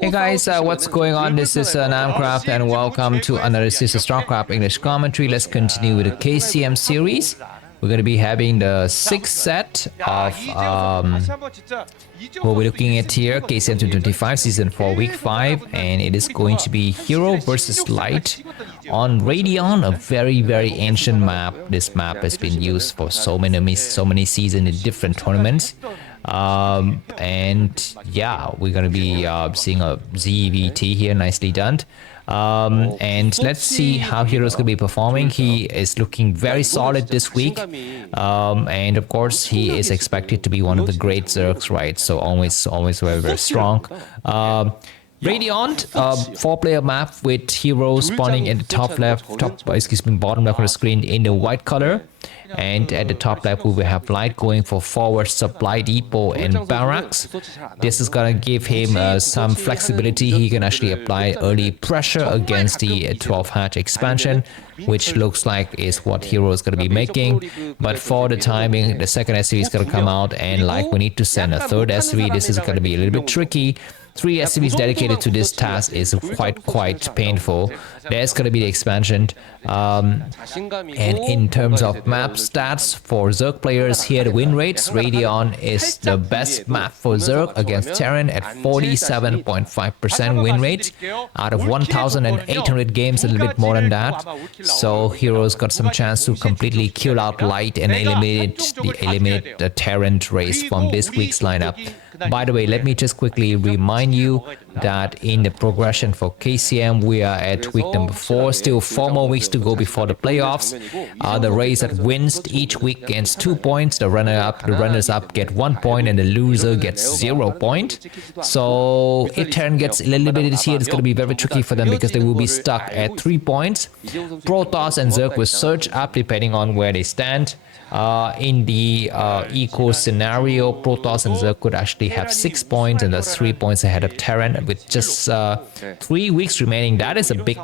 Hey guys, what's going on? This is Namkraft and welcome to another season of Starcraft English commentary. Let's continue with the KCM series. We're going to be having the sixth set of what we're looking at here, KCM 2025 season 4 week 5, and it is going to be Hero versus Light on Radeon, a very ancient map. This map has been used for so many seasons in different tournaments. And yeah, we're gonna be seeing a ZVT here, nicely done. And let's see how Hero's gonna be performing. He is looking very solid this week, and of course he is expected to be one of the great Zergs, right? So always very strong. Radeon, 4-player map with Hero spawning at the bottom left of the screen in the white color. And at the top left we will have Light going for forward supply depot and barracks. This is gonna give him some flexibility. He can actually apply early pressure against the 12 hatch expansion, which looks like is what Hero is gonna be making. But for the timing, the second SCV is gonna come out, and like we need to send a third SCV. This is gonna be a little bit tricky. 3 SCVs dedicated to this task is quite painful. There's gonna be the expansion. And in terms of map stats for Zerg players, here the win rates, Radeon is the best map for Zerg against Terran at 47.5% win rate out of 1,800 games, a little bit more than that. So Hero's got some chance to completely kill out Light and eliminate the Terran race from this week's lineup. By the way, let me just quickly remind you that in the progression for KCM, we are at week number 4. Still 4 more weeks to go before the playoffs. The race that wins each week gets 2 points. The runners-up get 1 point, and the loser gets 0 point. So if Terran gets eliminated here, it's going to be very tricky for them because they will be stuck at 3 points. Protoss and Zerg will surge up depending on where they stand. In the eco scenario, Protoss and Zerg could actually have 6 points, and that's 3 points ahead of Terran with just 3 weeks remaining. That is a big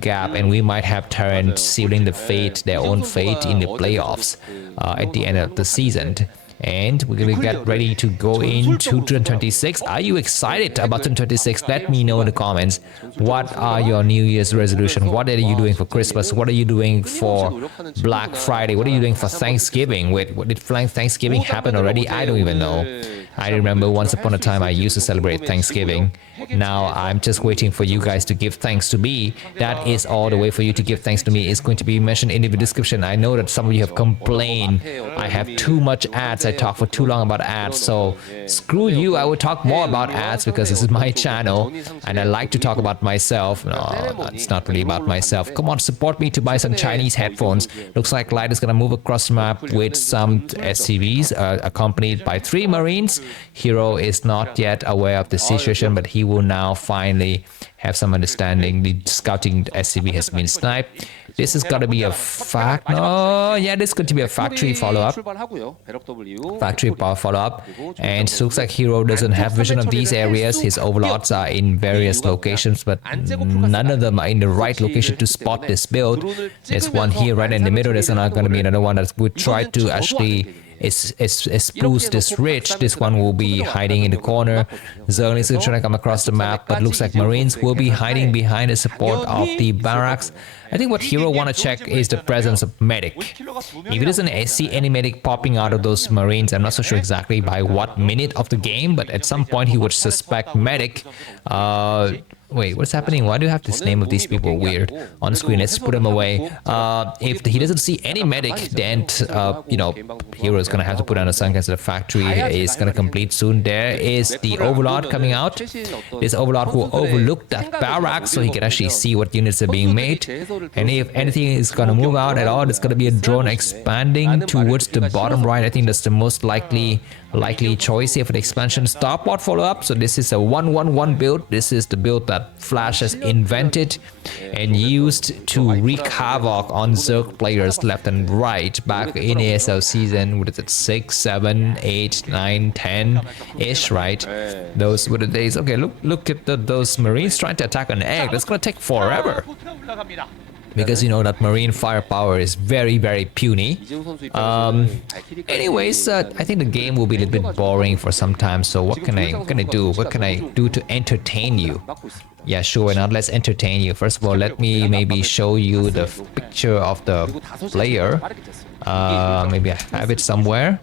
gap, and we might have Terran sealing their own fate in the playoffs at the end of the season. And we're gonna get ready to go into 2026. Are you excited about 2026? Let me know in the comments. What are your New Year's resolution? What are you doing for Christmas? What are you doing for Black Friday? What are you doing for Thanksgiving? Wait, did Thanksgiving happen already? I don't even know. I remember once upon a time I used to celebrate Thanksgiving. Now I'm just waiting for you guys to give thanks to me. That is all the way for you to give thanks to me. It's going to be mentioned in the description. I know that some of you have complained I have too much ads. I talk for too long about ads. So screw you. I will talk more about ads because this is my channel and I like to talk about myself. No, it's not really about myself. Come on, support me to buy some Chinese headphones. Looks like Light is gonna move across the map with some SCVs accompanied by 3 Marines. Hero is not yet aware of the situation, but he will now finally have some understanding. The scouting SCV has been sniped. This is gonna be a this is going to be a factory follow-up. And it looks like Hero doesn't have vision of these areas. His overlords are in various locations, but none of them are in the right location to spot this build. There's one here right in the middle. There's not gonna be another one that would try to actually spruce this ridge. This one will be hiding in the corner. Zerg is trying to come across the map, but looks like Marines will be hiding behind the support of the barracks. I think what Hero want to check is the presence of medic. If he doesn't see any medic popping out of those Marines, I'm not so sure exactly by what minute of the game, but at some point he would suspect medic. Wait, what's happening? Why do you have this name of these people weird on the screen? Let's put them away. If he doesn't see any medic, then Hero is gonna have to put on a sun against the factory. Is gonna complete soon. There is the Overlord coming out. This Overlord will overlook that barrack so he can actually see what units are being made. And if anything is gonna move out at all, it's gonna be a drone expanding towards the bottom right. I think that's the most likely choice here for the expansion. Starport follow-up. So this is a 1-1-1 build. This is the build that Flash has invented and used to wreak havoc on Zerg players left and right back in ASL season. What is it, 6, 7, 8, 9, 10-ish, right? Those were the days. Okay, look at those Marines trying to attack an egg. That's gonna take forever. because you know that marine firepower is very, very puny. Anyways, I think the game will be a little bit boring for some time. So what can I do? What can I do to entertain you? Yeah, sure. Now let's entertain you. First of all, let me maybe show you the picture of the player. Maybe I have it somewhere.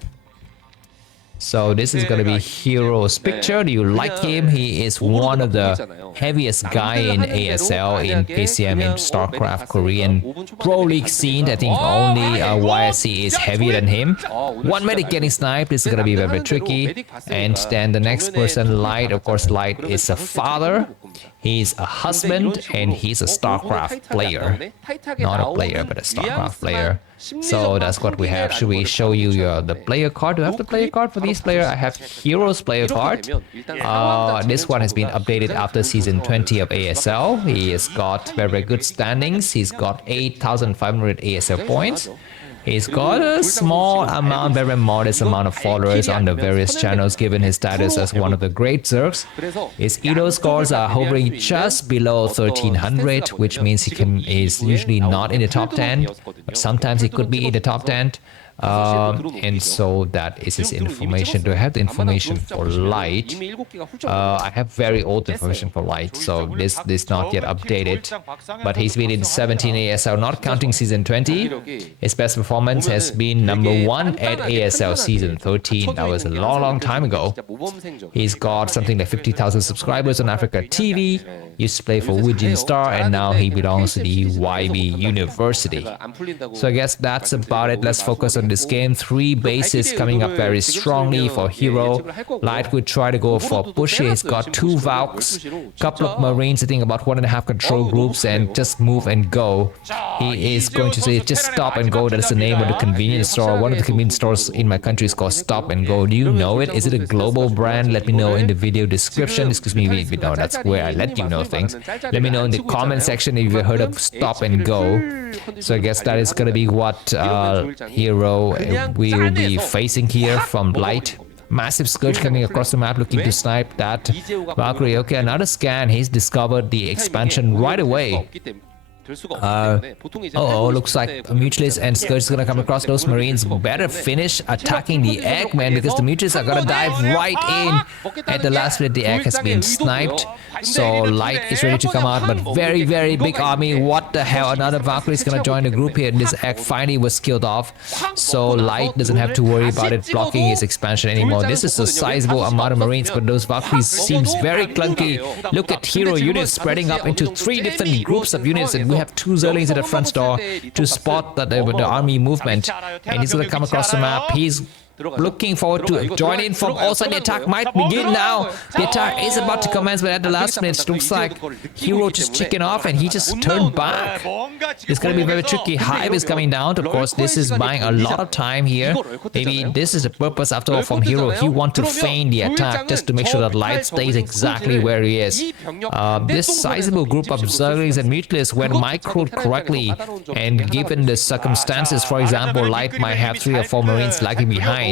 So this is gonna be Hero's picture. Do you like him? He is one of the heaviest guy in ASL, in KCM, in Starcraft, Korean Pro League scene. I think only YSC is heavier than him. One medic getting sniped. This is gonna be very, very tricky. And then the next person, Light. Of course, Light is a father. He's a husband and he's a Starcraft player. Not a player, but a Starcraft player. So that's what we have. Should we show you the player card? Do I have the player card for these players? I have Hero's player card. This one has been updated after season 20 of ASL. He has got very, very good standings. He's got 8,500 ASL points. He's got a small amount, very modest amount of followers on the various channels given his status as one of the great Zergs. His Elo scores are hovering just below 1300, which means he's usually not in the top 10, but sometimes he could be in the top 10. And so that is his information. Do I have the information for Light? I have very old information for Light, so this is not yet updated. But he's been in 17 ASL, not counting season 20. His best performance has been #1 at ASL season 13. That was a long time ago. He's got something like 50,000 subscribers on Africa TV. Used to play for Woojin Star, and now he belongs to the YB University. So I guess that's about it. Let's focus on this game. 3 bases coming up very strongly for Hero. Light would try to go for push. He's got 2 Valks, couple of Marines, I think about 1.5 control groups, and just move and go. He is going to say just stop and go. That's the name of the convenience store. One of the convenience stores in my country is called Stop and Go. Do you know it? Is it a global brand? Let me know in the video description. Excuse me, we know that's where I let you know things. Let me know in the comment section if you've heard of Stop and Go. So I guess that is gonna be what Hero will be facing here from Light. Massive Scourge coming across the map looking to snipe that Valkyrie. Okay, another scan. He's discovered the expansion right away. Looks like Mutualists and Scourge is gonna come across those Marines. Better finish attacking the egg, man, because the Mutualists are gonna dive right in. At the last minute, the egg has been sniped. So Light is ready to come out, but very, very big army. What the hell? Another Valkyrie is gonna join the group here. This egg finally was killed off. So Light doesn't have to worry about it blocking his expansion anymore. This is a sizable amount of Marines, but those Valkyries seems very clunky. Look at Hero units spreading up into 3 different groups of units, and we have 2 Zerlings at the front door to spot the army movement. And he's gonna come across the map. He's looking forward to join in from all sides. The attack might begin now. The attack is about to commence, but at the last minute, it looks like Hero just chicken off and he just turned back. It's gonna be very tricky. Hive is coming down. Of course, this is buying a lot of time here. Maybe this is the purpose after all from Hero. He wants to feign the attack just to make sure that Light stays exactly where he is. This sizable group of Zerglings and Mutualists, when microed correctly and given the circumstances, for example, Light might have 3 or 4 Marines lagging behind,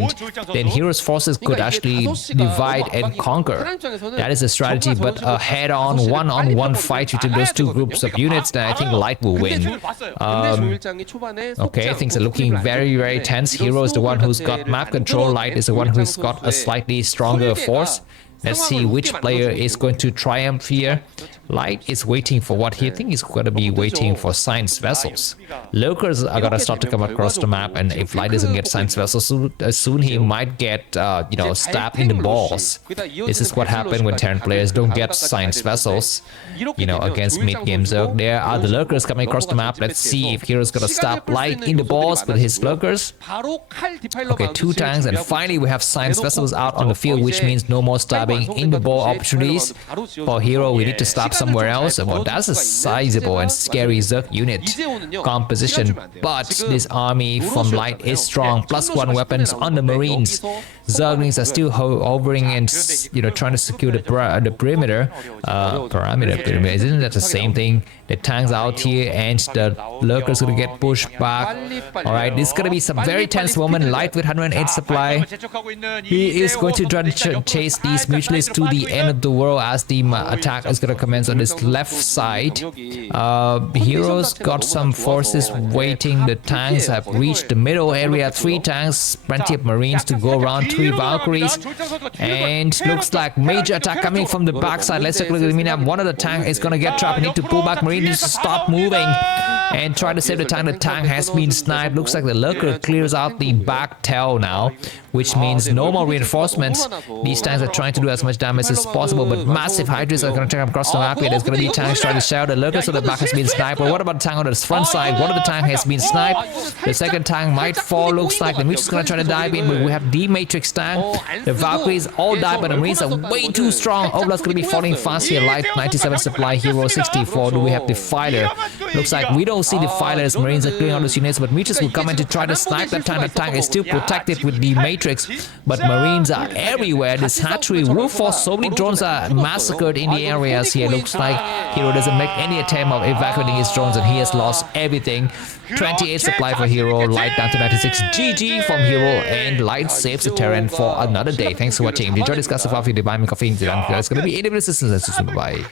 then Hero's forces could actually divide and conquer. That is the strategy, but a head-on, one-on-one fight between those 2 groups of units, then I think Light will win. Okay, things are looking very, very tense. Hero is the one who's got map control. Light is the one who's got a slightly stronger force. Let's see which player is going to triumph here. Light is waiting for what he thinks he's going to be waiting for science vessels. Lurkers are going to start to come across the map, and if Light doesn't get science vessels soon he might get stabbed in the balls. This is what happened when Terran players don't get science vessels, against mid-game Zerg. There are the Lurkers coming across the map. Let's see if Hero's going to stab Light in the balls with his Lurkers. Okay, 2 tanks, and finally we have science vessels out on the field, which means no more stabbing in the ball opportunities. For Hero, we need to stop somewhere else. Well, that's a sizable and scary Zerg unit composition, but this army from Light is strong. +1 weapons on the Marines. Zerglings are still hovering and trying to secure the perimeter. Perimeter. Isn't that the same thing? The tanks out here and the Lurkers gonna get pushed back. Alright, this is gonna be some very tense moment. Light with 108 supply. He is going to try to chase these Mutualists to the end of the world as the attack is gonna commence on his left side. Heroes got some forces waiting. The tanks have reached the middle area. 3 tanks, plenty of marines to go around. 3 Valkyries, and looks like major attack coming from the backside. Let's take a look at the mini-map. One of the tank is gonna get trapped. We need to pull back. Marine needs to stop moving and try to save the tank. The tank has been sniped. Looks like the lurker clears out the back tail now, which means no more reinforcements. These tanks are trying to do as much damage as possible, but massive Hydras are going to check across the map. There's going to be tanks trying to share. The lurker so the back has been sniped. But what about the tank on the front side? One of the tank has been sniped. The second tank might fall. Looks like the Mitch is going to try to dive in, but we have the Matrix tank. The Valkyries all died, but the Marines are way too strong. Obla's going to be falling fast here. Light 97 supply, Hero 64. Do we have the fighter? Looks like we don't see the fighters. Marines are clearing out those units, but Mitch will come in to try to snipe that tank. The tank is still protected with the Matrix, but Marines are everywhere. This hatchery will force so many drones are massacred in the areas here. Looks like Hero doesn't make any attempt of evacuating his drones, and he has lost everything. 28 supply for Hero, Light down to 96. GG from Hero, and Light saves the Terran for another day. Thanks for watching. If you enjoyed this class of coffee, buy me coffee. It's going to be 80 minutes. Bye.